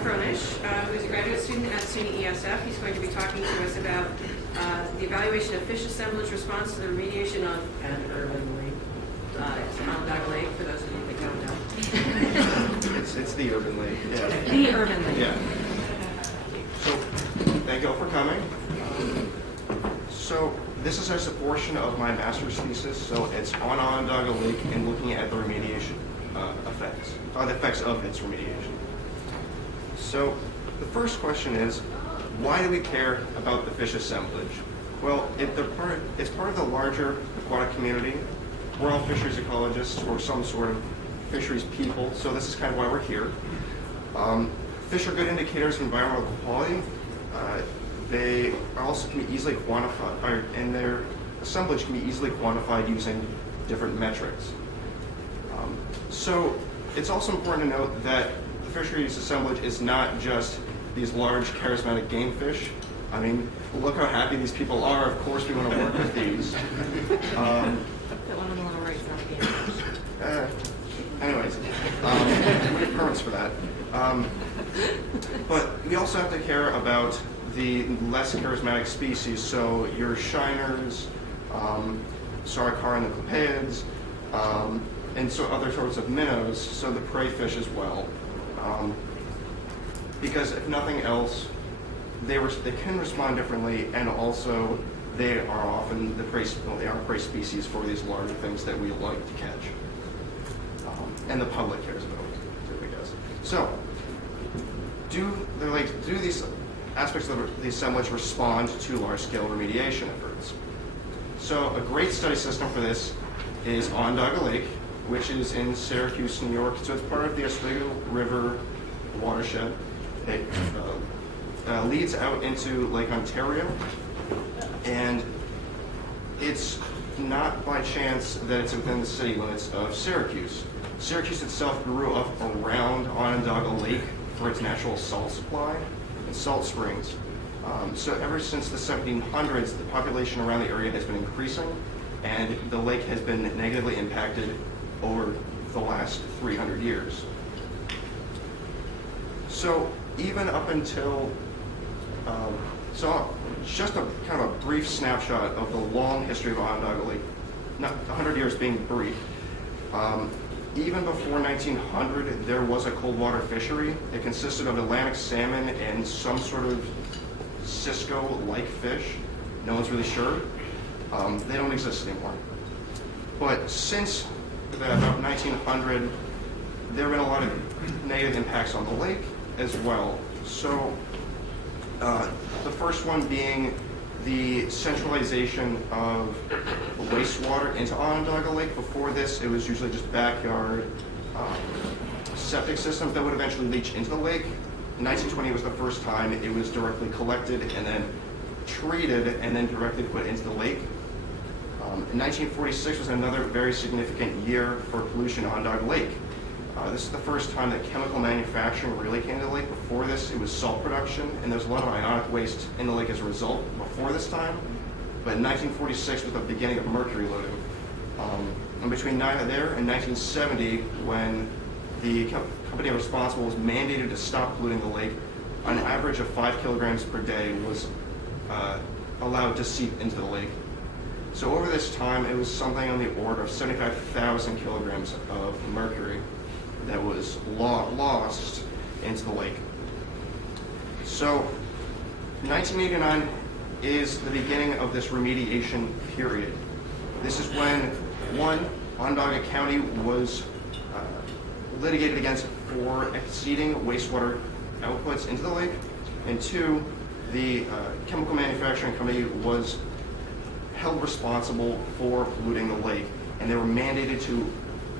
Kronish, who is a graduate student at SUNY ESF. He's going to be talking to us about the evaluation of fish assemblage response to the remediation on an urban lake. It's Onondaga Lake, for those of you that don't know. It's the urban lake. Yeah. The urban lake. Yeah. So, thank you all for coming. So, this is just a portion of my master's thesis. So, it's on Onondaga Lake and looking at the remediation effects, the effects of its remediation. So, the first question is, why do we care about the fish assemblage? Well, it's part of the larger aquatic community. We're all fisheries ecologists or some sort of fisheries people, so this is kind of why we're here. Fish are good indicators of environmental quality. They also can be easily quantified, and their assemblage can be easily quantified using different metrics. So it's also important to note that the fisheries assemblage is not just these large charismatic game fish. I mean, look how happy these people are. Of course we want to work with these. That one on the lower right is not a game fish. Anyways, we have permits for that. But we also have to care about the less charismatic species, so your shiners, Sarikara and the Clepeids, and so other sorts of minnows, so the prey fish as well. Because if nothing else, they can respond differently, and also they are often prey species for these larger things that we like to catch, and the public cares about too, I guess. So, do these aspects of the assemblage respond to large-scale remediation efforts? So, a great study system for this is Onondaga Lake, which is in Syracuse, New York. So it's part of the Oswego River watershed. It leads out into Lake Ontario, and it's not by chance that it's within the city limits of Syracuse. Syracuse itself grew up around Onondaga Lake for its natural salt supply and salt springs. So ever since the 1700s, the population around the area has been increasing, and the lake has been negatively impacted over the last 300 years. So even up until, just a kind of a brief snapshot of the long history of Onondaga Lake, not 100 years being brief. Even before 1900, there was a cold water fishery. It consisted of Atlantic salmon and some sort of Cisco-like fish. No one's really sure. They don't exist anymore. But since about 1900, there have been a lot of negative impacts on the lake as well. So the first one being the centralization of wastewater into Onondaga Lake. Before this, it was usually just backyard septic systems that would eventually leach into the lake. In 1920 was the first time it was directly collected and then treated and then directly put into the lake. In 1946 was another very significant year for pollution on Onondaga Lake. This is the first time that chemical manufacturing really came to the lake. Before this, it was salt production, and there was a lot of ionic waste in the lake as a result before this time. But in 1946 was the beginning of mercury loading. And between there and 1970, when the company responsible was mandated to stop polluting the lake, an average of 5 kilograms per day was allowed to seep into the lake. So over this time, it was something on the order of 75,000 kilograms of mercury that was lost into the lake. So 1989 is the beginning of this remediation period. This is when, one, Onondaga County was litigated against for exceeding wastewater outputs into the lake, and two, the chemical manufacturing company was held responsible for polluting the lake, and they were mandated to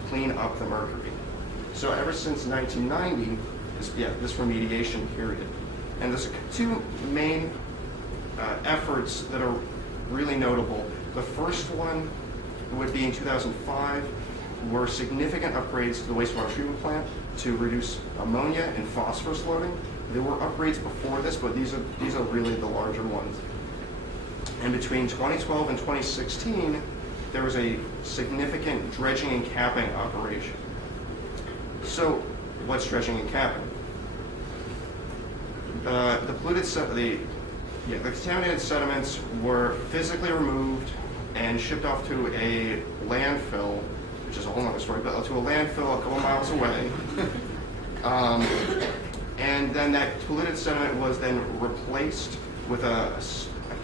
clean up the mercury. So ever since 1990, this remediation period. And there's two main efforts that are really notable. The first one would be in 2005, were significant upgrades to the wastewater treatment plant to reduce ammonia and phosphorus loading. There were upgrades before this, but these are really the larger ones. And between 2012 and 2016, there was a significant dredging and capping operation. So, what's dredging and capping? the contaminated sediments were physically removed and shipped off to a landfill, which is a whole other story, but to a landfill a couple miles away. And then that polluted sediment was then replaced with a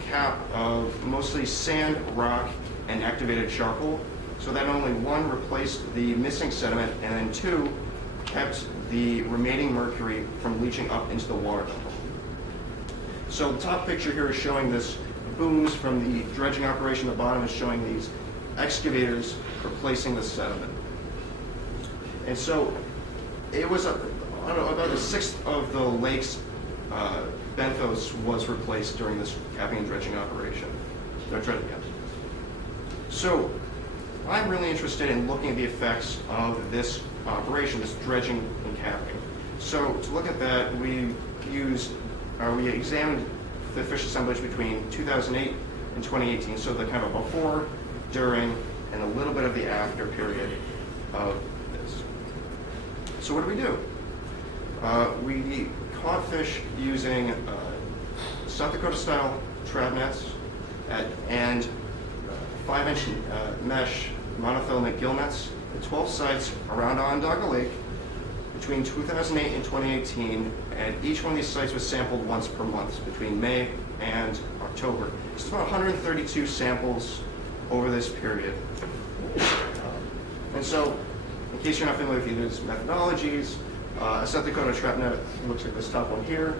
cap of mostly sand, rock, and activated charcoal. So that only one replaced the missing sediment, and then two kept the remaining mercury from leaching up into the water table. So the top picture here is showing this booms from the dredging operation. The bottom is showing these excavators replacing the sediment. And so it was about a sixth of the lake's benthos was replaced during this capping and dredging operation. So I'm really interested in looking at the effects of this operation, this dredging and capping. So to look at that, we examined the fish assemblage between 2008 and 2018, so the kind of before, during, and a little bit of the after period of this. So what do? We caught fish using South Dakota-style trap nets and 5-inch mesh monofilament gill nets at 12 sites around Onondaga Lake between 2008 and 2018, and each one of these sites was sampled once per month between May and October. It's about 132 samples over this period. And so, in case you're not familiar with these methodologies, a South Dakota trap net looks like this top one here.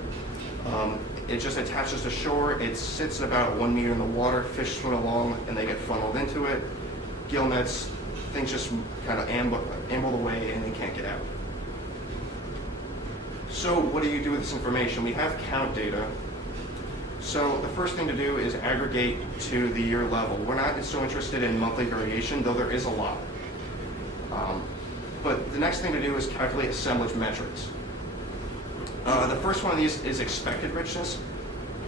It just attaches to shore. It sits about 1 meter in the water. Fish swim along and they get funneled into it. Gill nets, things just kind of ambled away and they can't get out. So what do you do with this information? We have count data. So the first thing to do is aggregate to the year level. We're not so interested in monthly variation, though there is a lot. But the next thing to do is calculate assemblage metrics. The first one of these is expected richness.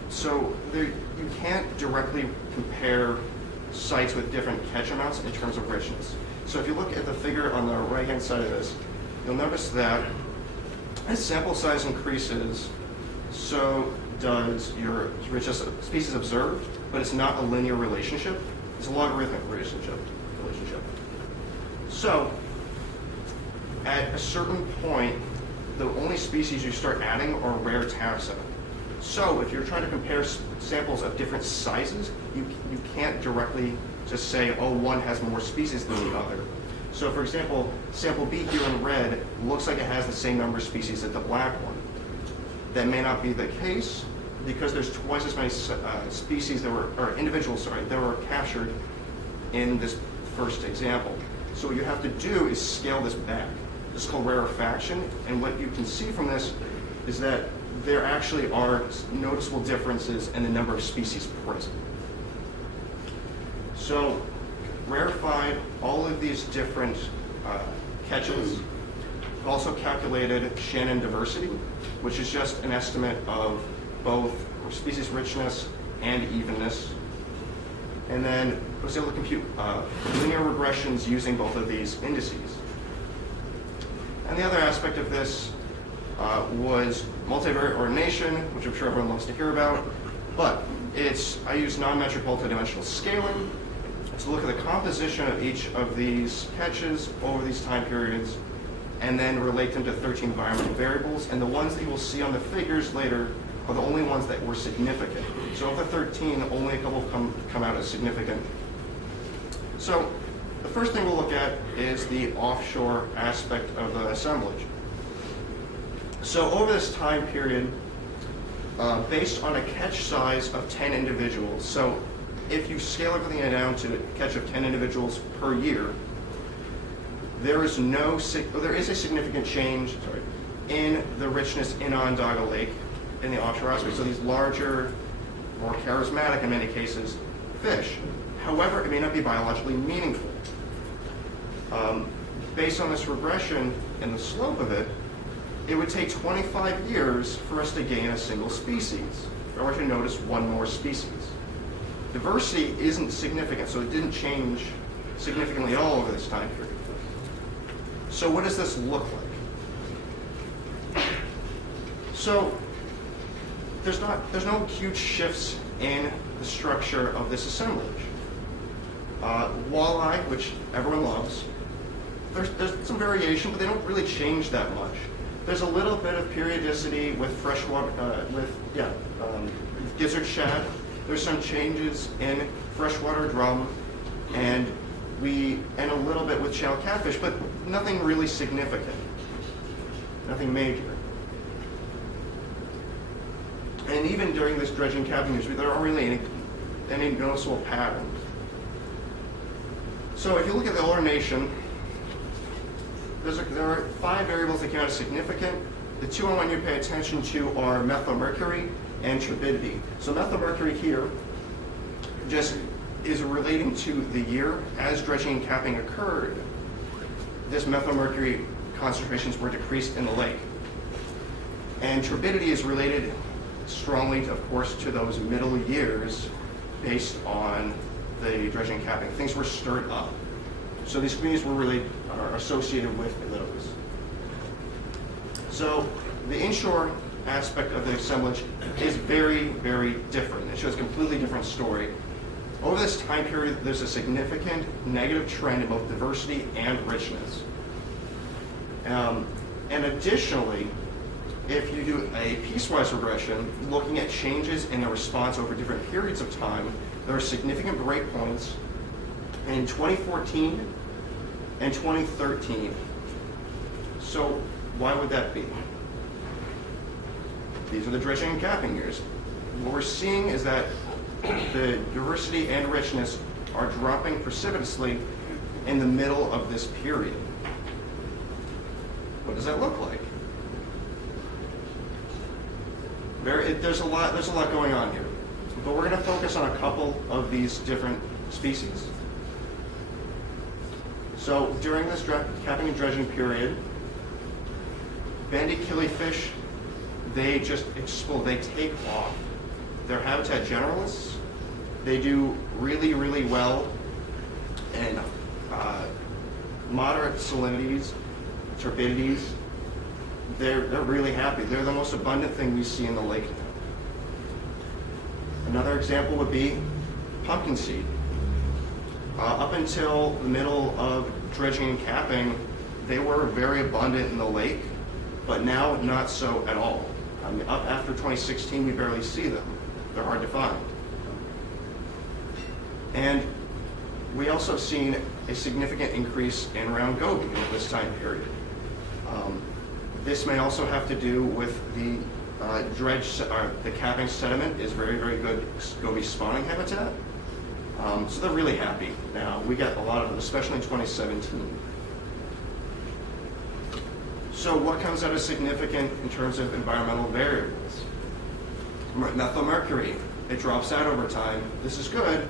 So you can't directly compare sites with different catch amounts in terms of richness. So if you look at the figure on the right-hand side of this, you'll notice that as sample size increases, so does your richness of species observed, but it's not a linear relationship. It's a logarithmic relationship. So at a certain point, the only species you start adding are rare taxa. So if you're trying to compare samples of different sizes, you can't directly just say, oh, one has more species than the other. So for example, sample B here in red looks like it has the same number of species as the black one. That may not be the case because there's twice as many species that were captured in this first example. So what you have to do is scale this back. This is called rarefaction, and what you can see from this is that there actually are noticeable differences in the number of species present. So rarefied all of these different catches. We've also calculated Shannon diversity, which is just an estimate of both species richness and evenness. And then I was able to compute linear regressions using both of these indices. And the other aspect of this was multivariate ordination, which I'm sure everyone loves to hear about. But I use non-metric multidimensional scaling to look at the composition of each of these catches over these time periods, and then relate them to 13 environmental variables. And the ones that you will see on the figures later are the only ones that were significant. So of the 13, only a couple have come out as significant. So the first thing we'll look at is the offshore aspect of the assemblage. So over this time period, based on a catch size of 10 individuals, so if you scale everything down to a catch of 10 individuals per year, there is a significant change in the richness in Onondaga Lake in the offshore aspect. So these larger, more charismatic in many cases, fish. However, it may not be biologically meaningful. Based on this regression and the slope of it, it would take 25 years for us to gain a single species, or to notice one more species. Diversity isn't significant, so it didn't change significantly at all over this time period. So what does this look like? So there's no huge shifts in the structure of this assemblage. Walleye, which everyone loves, there's some variation, but they don't really change that much. There's a little bit of periodicity with freshwater, gizzard shad. There's some changes in freshwater drum, and a little bit with shell catfish, but nothing really significant, nothing major. And even during this dredging capping years, there aren't really any noticeable patterns. So if you look at the ordination, there are 5 variables that came out as significant. The 2 I want you to pay attention to are methylmercury and turbidity. So methylmercury here just is relating to the year as dredging and capping occurred. This methylmercury concentrations were decreased in the lake. And turbidity is related strongly, of course, to those middle years based on the dredging and capping. Things were stirred up. So these communities are associated with those. So the inshore aspect of the assemblage is very, very different. It shows a completely different story. Over this time period, there's a significant negative trend in both diversity and richness. And additionally, if you do a piecewise regression, looking at changes in the response over different periods of time, there are significant breakpoints in 2014 and 2013. So why would that be? These are the dredging and capping years. What we're seeing is that the diversity and richness are dropping precipitously in the middle of this period. What does that look like? There's a lot going on here, but we're going to focus on a couple of these different species. So during this capping and dredging period, bandy killifish, they just explode, they take off. They're habitat generalists. They do really, really well in moderate salinities, turbidities. They're really happy. They're the most abundant thing we see in the lake now. Another example would be pumpkin seed. Up until the middle of dredging and capping, they were very abundant in the lake, but now not so at all. I mean, up after 2016, we barely see them. They're hard to find. And we also have seen a significant increase in round goby at this time period. This may also have to do with the the capping sediment is very, very good goby spawning habitat. So they're really happy now. We get a lot of them, especially in 2017. So what comes out as significant in terms of environmental variables? Methylmercury, it drops out over time. This is good.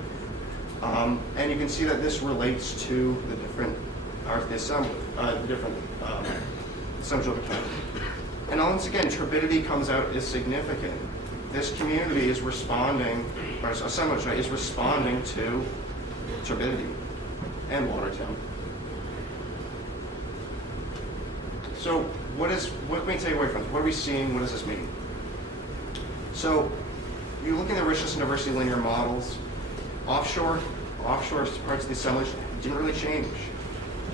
And you can see that this relates to the different assemblage of the capping. And once again, turbidity comes out as significant. This community is responding, or assemblage is responding to turbidity and water temp. So what can we take away from this? What are we seeing? What does this mean? So you look at the richness and diversity linear models. Offshore parts of the assemblage didn't really change.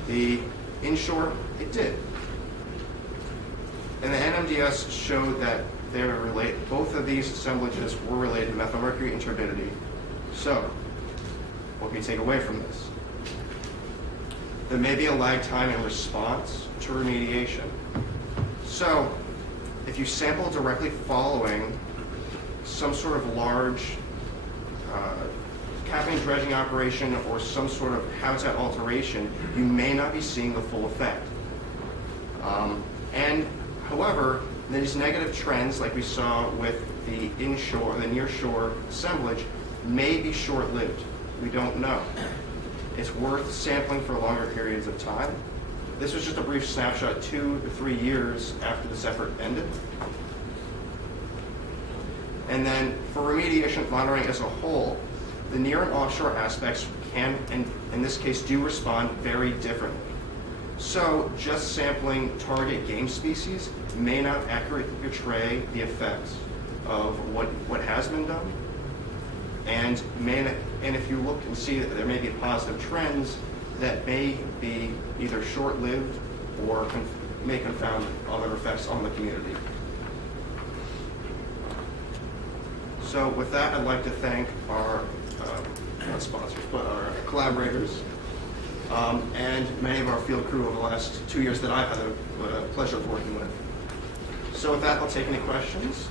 The inshore, it did. And the NMDS showed that they're related. Both of these assemblages were related to methylmercury and turbidity. So, what can you take away from this? There may be a lag time in response to remediation. So, if you sample directly following some sort of large capping dredging operation or some sort of habitat alteration, you may not be seeing the full effect. However, these negative trends, like we saw with the inshore, the nearshore assemblage, may be short-lived. We don't know. It's worth sampling for longer periods of time. This was just a brief snapshot 2 to 3 years after this effort ended. And then for remediation monitoring as a whole, the near and offshore aspects can, and in this case, do respond very differently. So just sampling target game species may not accurately portray the effects. of what has been done. And if you look and see that there may be positive trends that may be either short-lived or may confound other effects on the community. So with that, I'd like to thank our, not sponsors, but our collaborators, and many of our field crew over the last 2 years that I've had the pleasure of working with. So with that, I'll take any questions.